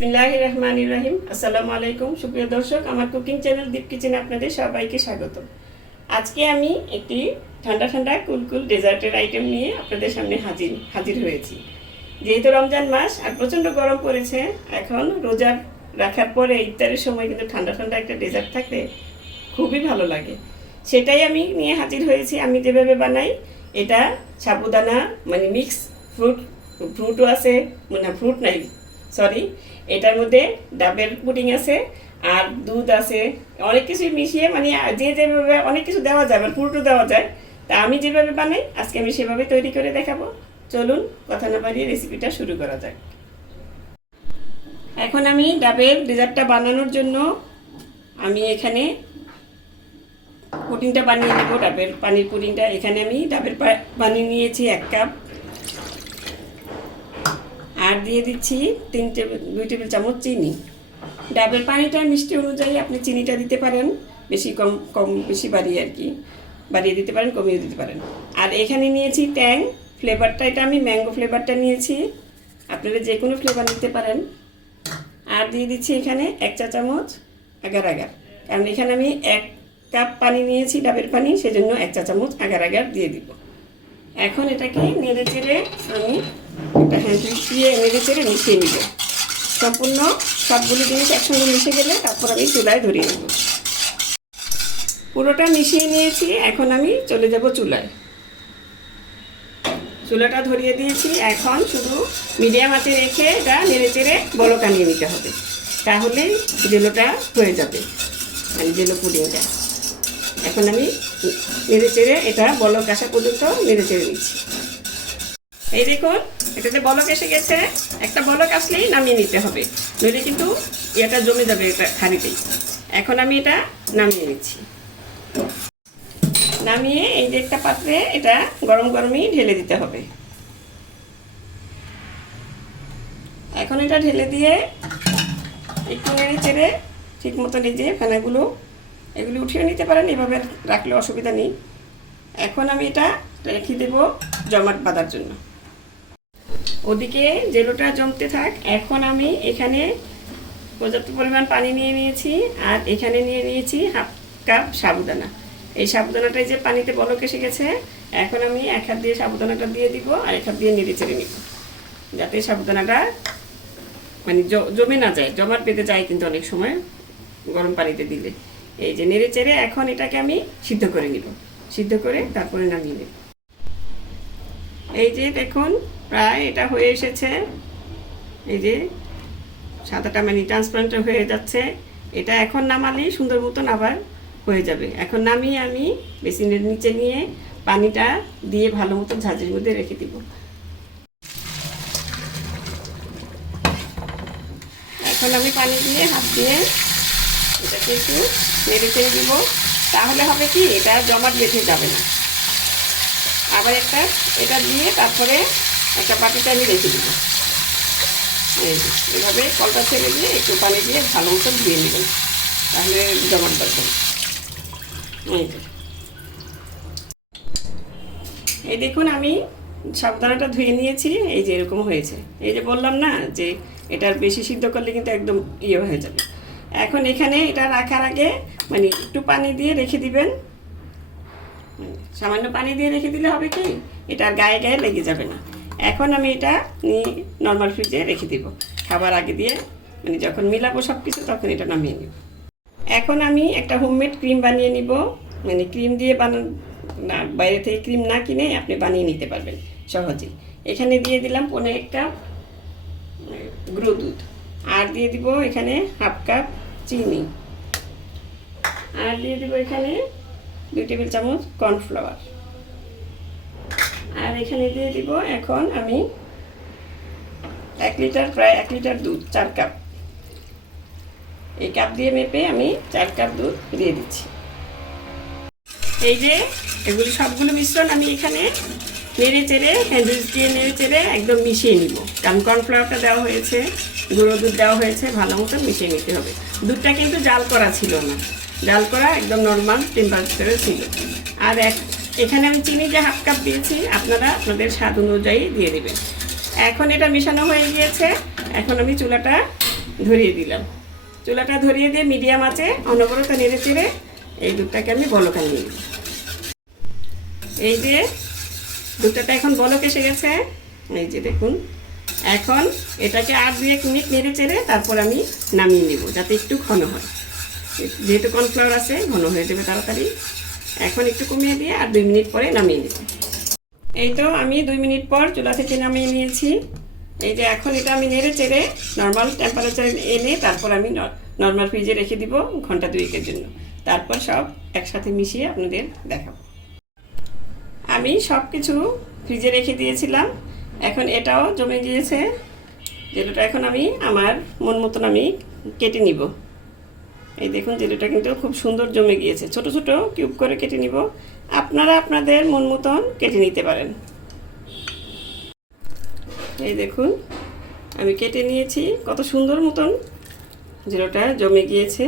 বিসমিল্লাহ রহমান রাহিম। আসসালামু আলাইকুম। সুপ্রিয় দর্শক, আমার কুকিং চ্যানেল দীপ কিচেনে আপনাদের সবাইকে স্বাগত আজকে আমি একটি ঠান্ডা ঠান্ডা কুলকুল ডেজার্টের আইটেম নিয়ে আপনাদের সামনে হাজির হাজির হয়েছি। যেহেতু রমজান মাস আর প্রচণ্ড গরম পড়েছে, এখন রোজার রাখার পরে ইফতারের সময় কিন্তু ঠান্ডা ঠান্ডা একটা ডেজার্ট থাকলে খুবই ভালো লাগে। সেটাই আমি নিয়ে হাজির হয়েছি। আমি যেভাবে বানাই, এটা সাবুদানা মানে মিক্স ফ্রুট ফ্রুটও আছে মানে ফ্রুট নাই সরি এটার মধ্যে ডাবের পুডিং আছে আর দুধ আছে। অনেক কিছু মিশিয়ে মানে যে যেভাবে অনেক কিছু দেওয়া যায় আবার ফ্রুটও দেওয়া যায়, তা আমি যেভাবে বানাই, আজকে আমি সেভাবে তৈরি করে দেখাবো। চলুন কথা না বাড়িয়ে রেসিপিটা শুরু করা যাক। এখন আমি ডাবের ডেজার্টটা বানানোর জন্য আমি এখানে পুডিংটা বানিয়ে নেব, ডাবের পানির পুডিংটা। এখানে আমি ডাবের পানি নিয়েছি এক কাপ আর দিয়ে দিচ্ছি তিন টেবিল, দুই টেবিল চামচ চিনি। ডাবের পানিটা মিষ্টি অনুযায়ী আপনি চিনিটা দিতে পারেন, বেশি কম কম, বেশি বাড়িয়ে আর কি, বাড়িয়ে দিতে পারেন, কমিয়ে দিতে পারেন। আর এখানে নিয়েছি ট্যাং, ফ্লেভারটা, এটা আমি ম্যাঙ্গো ফ্লেভারটা নিয়েছি। আপনারা যে কোনো ফ্লেভার নিতে পারেন। আর দিয়ে দিচ্ছি এখানে এক চা চামচ আগার আগার। কারণ এখানে আমি এক কাপ পানি নিয়েছি, ডাবের পানি, সেজন্য এক চা চামচ আগার আগার দিয়ে দিব। এখন এটাকে নেড়ে চেড়ে আমি হ্যান্ড দিয়ে নেড়ে চেড়ে মিশিয়ে নিব। সম্পূর্ণ সবগুলো জিনিস একসঙ্গে মিশে গেলে তারপর আমি চুলায় ধরিয়ে নেব। পুরোটা মিশিয়ে নিয়েছি, এখন আমি চলে যাব চুলায়। চুলাটা ধরিয়ে দিয়েছি, এখন শুধু মিডিয়াম আঁচে রেখে এটা নেড়ে চেড়ে বলক আনিয়ে নিতে হবে। তাহলেই জেলোটা হয়ে যাবে মানে জেলো পুডিংটা। এখন আমি নেড়ে চেড়ে এটা বলক আসা পর্যন্ত নেড়ে চেড়ে নিচ্ছি। এই দেখুন, এটাতে বলক এসে গেছে। একটা বলক আসলেই নামিয়ে নিতে হবে। নইলে কিন্তু এটা জমে যাবে এটা খানিতেই। এখন আমি এটা নামিয়ে নিচ্ছি। নামিয়ে এই যে একটা পাত্রে এটা গরম গরমই ঢেলে দিতে হবে। এখন এটা ঢেলে দিয়ে একটু নেড়ে চেড়ে ঠিক মতো নিজে ফেনাগুলো, এগুলো উঠিয়ে নিতে পারেন, এভাবে রাখলে অসুবিধা নেই। এখন আমি এটা রেখে দেব জমাট বাঁধার জন্য। ওদিকে জেলোটা জমতে থাক। এখন আমি এখানে পর্যাপ্ত পরিমাণ পানি নিয়ে নিয়েছি আর এখানে নিয়ে নিয়েছি হাফ কাপ সাবুদানা। এই সাবুদানাটা যে পানিতে বলক এসে গেছে এখন আমি এক হাত দিয়ে সাবুদানাটা দিয়ে দিব আর এক হাত দিয়ে নেড়ে চেড়ে নিব। যাতে সাবুদানাটা মানে জমে না যায়, জমাট পেতে যায় কিন্তু অনেক সময় গরম পানিতে দিলে। এই যে নেড়ে চেড়ে এখন এটাকে আমি সিদ্ধ করে নিব। সিদ্ধ করে তারপরে নামিয়ে নেব। এই যে দেখুন প্রায় এটা হয়ে এসেছে। এই যে সাদাটা মানে ট্রান্সপারেন্ট হয়ে যাচ্ছে। এটা এখন নামালেই সুন্দর মতন আবার হয়ে যাবে। এখন নামিয়ে আমি বেসিনের নিচে নিয়ে পানিটা দিয়ে ভালো মতো ঝাঁঝের মধ্যে রেখে দিব। এখন আমি পানি দিয়ে হাত দিয়ে এটাকে একটু নেড়ে চেড়ে দিব। তাহলে হবে কি? এটা জমাট বেঁধে যাবে না। আবার একটা এটা দিয়ে তারপরে একটা পাটিতে আমি রেখে দিব। এই এভাবে কলটা ছেড়ে দিয়ে একটু পানি দিয়ে ভালো মতো ধুয়ে নেবেন তাহলে জমাট বাঁধবে না। এই এই দেখুন, আমি সাবধানাটা ধুয়ে নিয়েছি। এই যে এরকম হয়েছে। এই যে বললাম না যে এটার বেশি সিদ্ধ করলে কিন্তু একদম ইয়ে হয়ে যাবে। এখন এখানে এটা রাখার আগে মানে একটু পানি দিয়ে রেখে দিবেন। মানে সামান্য পানি দিয়ে রেখে দিলে হবে কি? এটা গায়ে গায়ে লেগে যাবে না। এখন আমি এটা নর্মাল ফ্রিজে রেখে দিব। খাবার আগে দিয়ে মানে যখন মিলাবো সব কিছু তখন এটা নামিয়ে নিব। এখন আমি একটা হোমমেড ক্রিম বানিয়ে নিব। মানে ক্রিম দিয়ে বানান বাইরে থেকে ক্রিম না কিনে আপনি বানিয়ে নিতে পারবেন সহজেই এখানে দিয়ে দিলাম পনেরো এক কাপ গুঁড়ো দুধ। আর দিয়ে দিব এখানে হাফ কাপ চিনি। আর দিয়ে দিব এখানে দুই টেবিল চামচ কর্নফ্লাওয়ার আর এখানে দিয়ে দিব এখন আমি এক লিটার, প্রায় এক লিটার দুধ, চার কাপ। এই কাপ দিয়ে মেপে আমি চার কাপ দুধ দিয়ে দিচ্ছি। এই যে এগুলি সবগুলো মিশ্রণ আমি এখানে নেড়ে চেড়ে, হ্যান্ডউইচ দিয়ে নেড়ে চেড়ে একদম মিশিয়ে নিব। কারণ কর্নফ্লাওয়ারটা দেওয়া হয়েছে, গুঁড়ো দুধ দেওয়া হয়েছে, ভালো মতো মিশিয়ে নিতে হবে। দুধটা কিন্তু জাল করা ছিল না। জাল করা একদম নর্মাল টেম্পারেচারে ছিল। আর এক এখানে আমি চিনি যে হাফ কাপ দিয়েছি, আপনারা আপনাদের স্বাদ অনুযায়ী দিয়ে দেবেন। এখন এটা মেশানো হয়ে গিয়েছে, এখন আমি চুলাটা ধরিয়ে দিলাম। চুলাটা ধরিয়ে দিয়ে মিডিয়াম আছে, অনবরত নেড়ে চেড়ে এই দুধটাকে আমি বলক আনিয়ে দিই এই যে দুধটাটা এখন বলক এসে গেছে, এই যে দেখুন। এখন এটাকে আর দু এক মিনিট নেড়ে চেড়ে তারপর আমি নামিয়ে নেব, যাতে একটু ঘন হয়। যেহেতু কর্নফ্লাওয়ার আছে, ঘন হয়ে যাবে তাড়াতাড়ি। এখন একটু কমিয়ে দিয়ে আর দুই মিনিট পরে নামিয়ে নেব। এই তো আমি দুই মিনিট পর চুলা থেকে নামিয়ে নিয়েছি। এই যে এখন এটা আমি নেড়ে চেড়ে নর্মাল টেম্পারেচার এনে তারপর আমি নর্মাল ফ্রিজে রেখে দিব ঘণ্টা দুয়েকের জন্য। তারপর সব একসাথে মিশিয়ে আপনাদের দেখাবো। আমি সব কিছু ফ্রিজে রেখে দিয়েছিলাম। এখন এটাও জমে গিয়েছে। যেটা এখন আমি আমার মন মতন আমি কেটে নিব। এই দেখুন জেলিটা কিন্তু খুব সুন্দর জমে গিয়েছে। ছোট ছোট কিউব করে কেটে নিব। আপনারা আপনাদের মন মতন কেটে নিতে পারেন। এই দেখুন, আমি কেটে নিয়েছি। কত সুন্দর মতন জেলোটা জমে গিয়েছে।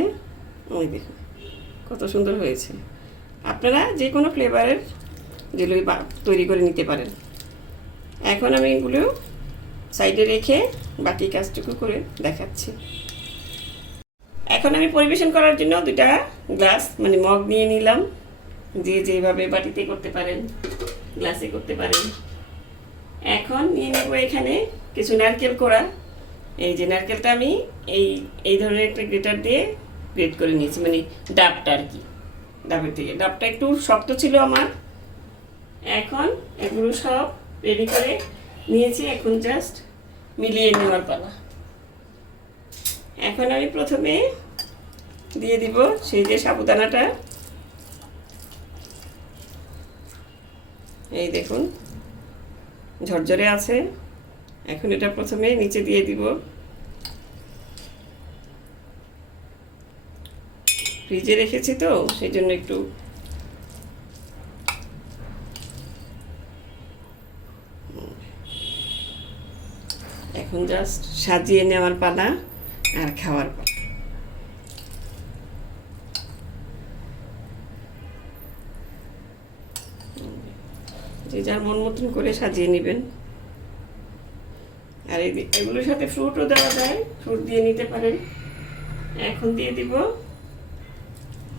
ওই দেখুন, কত সুন্দর হয়েছে। আপনারা যে কোনো ফ্লেভারের জেলোই তৈরি করে নিতে পারেন। এখন আমি এগুলো সাইডে রেখে বাকি কাজটুকু করে দেখাচ্ছি। এখন আমি পরিবেশন করার জন্য দুটা গ্লাস মানে মগ নিয়ে নিলাম। যে যেভাবে বাটিতে করতে পারেন, গ্লাসে করতে পারেন। এখন নিয়ে নেব এখানে কিছু নারকেল কোড়া। এই যে নারকেলটা আমি এই এই ধরনের একটা গ্রেটার দিয়ে গ্রেট করে নিয়েছি মানে ডাবটা আর কি, ডাবের থেকে। ডাবটা একটু শক্ত ছিল আমার। এখন এগুলো সব রেডি করে নিয়েছি, এখন জাস্ট মিলিয়ে নেওয়ার পালা। এখন আমি প্রথমে দিয়ে দিব সেই যে সাবুদানাটা। এই দেখুন, ঝরঝরে আছে। এখন এটা প্রথমে নিচে দিয়ে দিব। ফ্রিজে রেখেছি তো, সেই জন্য একটু এখন জাস্ট সাজিয়ে নেওয়ার পালা। আর খাওয়ার পালা যে যার মন মতন করে সাজিয়ে নেবেন। আর এগুলোর সাথে ফ্রুটও দেওয়া যায়। ফ্রুট দিয়ে নিতে পারেন। এখন দিয়ে দিব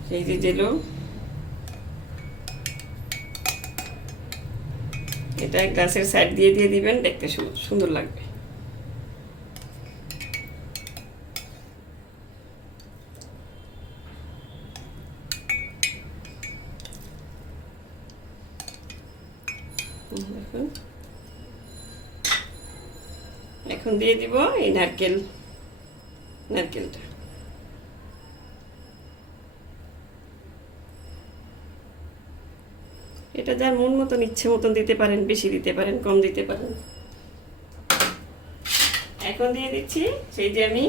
সেই যে জেলো। এটা গ্লাসের সাইড দিয়ে দিয়ে দিবেন, দেখতে সুন্দর লাগবে হুম, দেখুন এখন দিয়ে দিব এই নারকেল, নারকেলটা। এটা যার মন মতন, ইচ্ছে মতন দিতে পারেন, বেশি দিতে পারেন, কম দিতে পারেন। এখন দিয়ে দিচ্ছি সেই যে আমি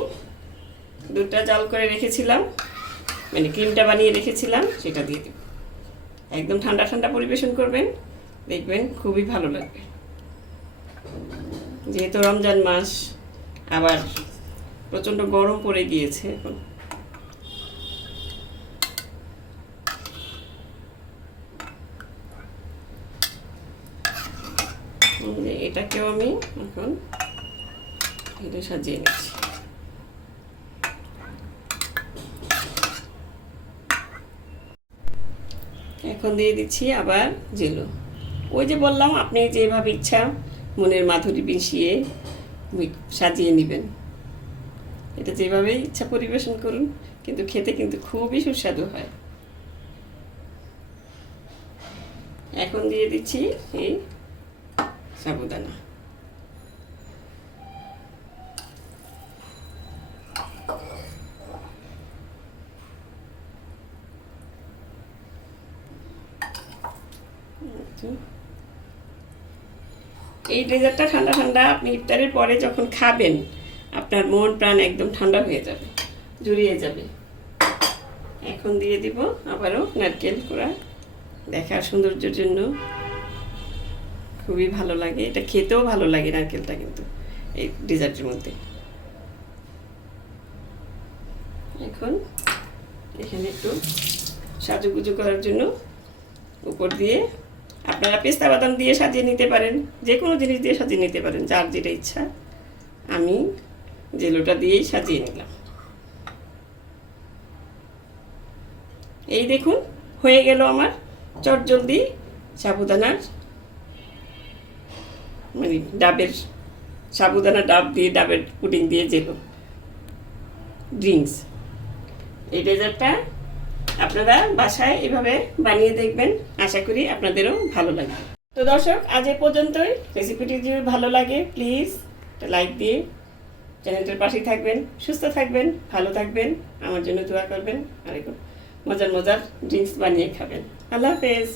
দুধটা জাল করে রেখেছিলাম মানে ক্রিমটা বানিয়ে রেখেছিলাম, সেটা দিয়ে দেব। একদম ঠান্ডা ঠান্ডা পরিবেশন করবেন, দেখবেন খুবই ভালো লাগবে। যেহেতু রমজান মাস, আবার প্রচণ্ড গরম পড়ে গিয়েছে এখন। এটাকেও আমি এখন এটা সাজিয়ে নিচ্ছি। এখন দিয়ে দিচ্ছি আবার জেলো। ওই যে বললাম, আপনি যেভাবে ইচ্ছা মনের মাধুরী মিশিয়ে সাজিয়ে নেবেন। এটা যেভাবে ইচ্ছা পরিবেশন করুন, কিন্তু খেতে কিন্তু খুবই সুস্বাদু হয়। এখন দিয়ে দিচ্ছি এই সাবুদানা। এই ডেজার্টটা ঠান্ডা ঠান্ডা আপনি ইফতারের পরে যখন খাবেন, আপনার মন প্রাণ একদম ঠান্ডা হয়ে যাবে, জুড়িয়ে যাবে। এখন দিয়ে দিব আবারও নারকেল করা দেখার সৌন্দর্যের জন্য খুবই ভালো লাগে। এটা খেতেও ভালো লাগে নারকেলটা কিন্তু এই ডেজার্টের মধ্যে। এখন এখানে একটু সাজুগুজু করার জন্য উপর দিয়ে আপনারা পেস্তা বাদাম দিয়ে সাজিয়ে নিতে পারেন যে কোনো জিনিস দিয়ে সাজিয়ে নিতে পারেন, যার যেটা ইচ্ছা। আমি জেলোটা দিয়েই সাজিয়ে নিলাম। এই দেখুন, হয়ে গেল আমার চটজলদি সাবুদানার মানে ডাবের, সাবুদানা ডাব দিয়ে, ডাবের পুডিং দিয়ে জেলো। ড্রিঙ্কস। এই ডেজার্টটা আপনারা বাসায় এভাবে বানিয়ে দেখবেন। আশা করি আপনাদেরও ভালো লাগবে। তো দর্শক, আজ এ পর্যন্তই। রেসিপিটি যদি ভালো লাগে প্লিজ লাইক দিয়ে চ্যানেলটার পাশেই থাকবেন, সুস্থ থাকবেন, ভালো থাকবেন, আমার জন্য দোয়া করবেন, আর একটু মজার মজার ড্রিঙ্কস বানিয়ে খাবেন। আল্লাহ হাফেজ।